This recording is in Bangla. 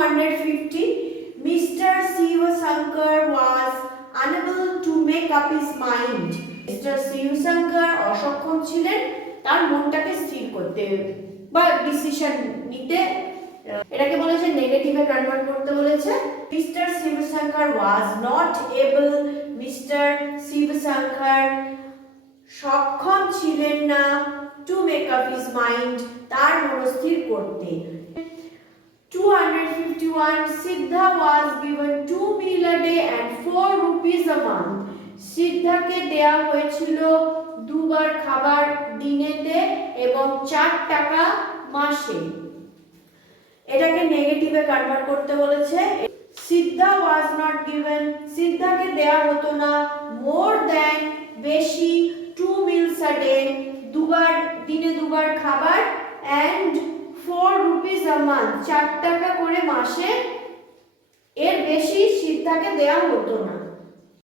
250. Mr. Shiva Shankar was unable to make up his mind. Mr. Shiva Shankar অসক্ষম ছিলেন তার মনটাকে স্থির করতে বা ডিসিশন নিতে। এটাকে বলেছে নেগেটিভে কনভার্ট করতে বলেছে। Mister Shivshankar was not able, mister Shivshankar সক্ষম ছিলেন না to make up his mind, তার মনস্থির করতে। 251 Siddha was given 2 meal a day and 4 rupees a month. সিদ্ধাকে দেয়া হয়েছিল দুবার খাবার দিনেতে এবং 4 টাকা মাসে। এটাকে নেগেটিভে কনভার্ট করতে বলেছে। সিদ্ধা ওয়াজ নট গিভেন, সিদ্ধাকে দেয়া হতো না মোর দ্যান বেশি 2 meals a day, দিনে দুবার খাবার, and 4 rupees a month, 4 টাকা করে মাসে, এর বেশি সিদ্ধাকে দেয়া হতো না।